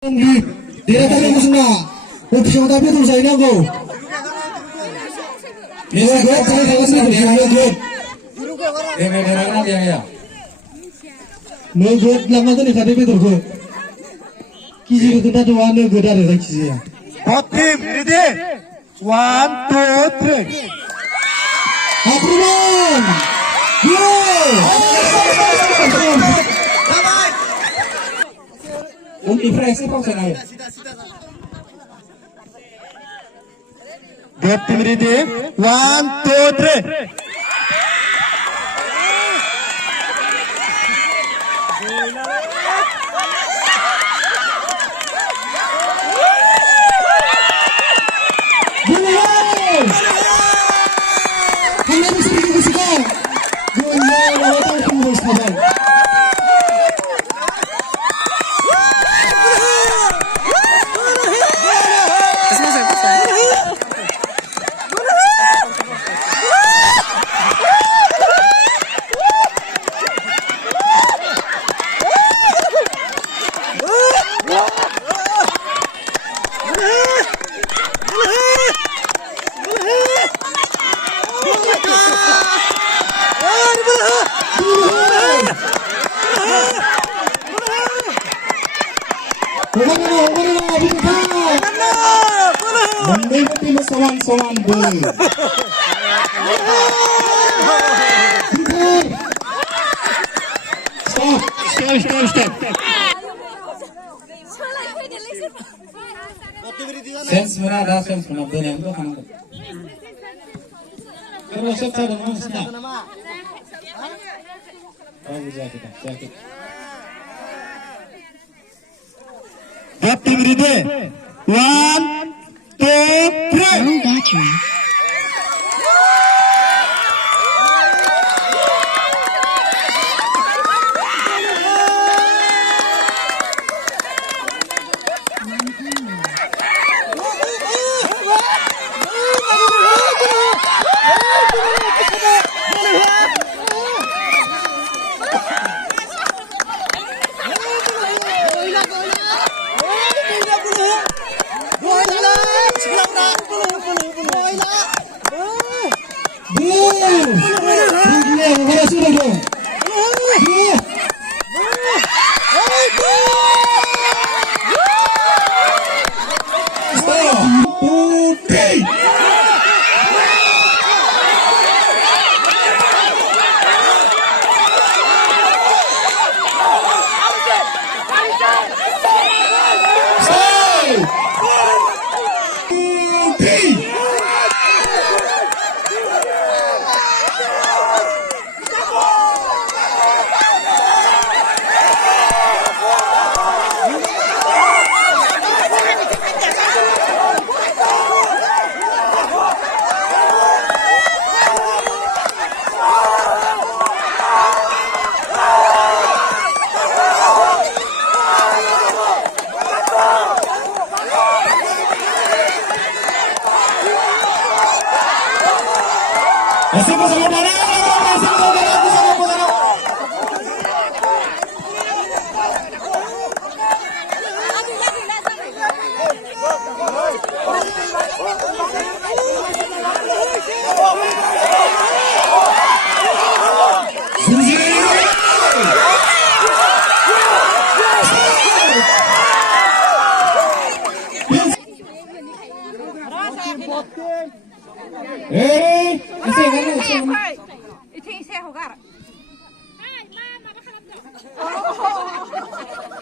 Direkturnya Musna, official tapi tuh saya nago. Bisa gue saya sih saya gue. Ya. Gue lama tuh nih KTP tuh gue. Kisi kita tuh ane gue dari kisi ya. Both team ready? 1, 2, 3. Approval. Go. Impresi kok saya. Both team ready? 1, 2, 3. Mendekati sowan-sowan boy. Stop. Sense mana ada sense mana boleh itu kan. Kalau set ada mana senang. Bagus kita. Both team ready? 1, 2, 3. Low battery.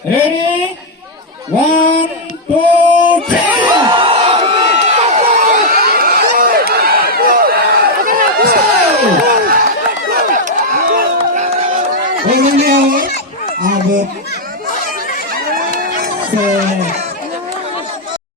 Ready? 1, 2, 3. Stop.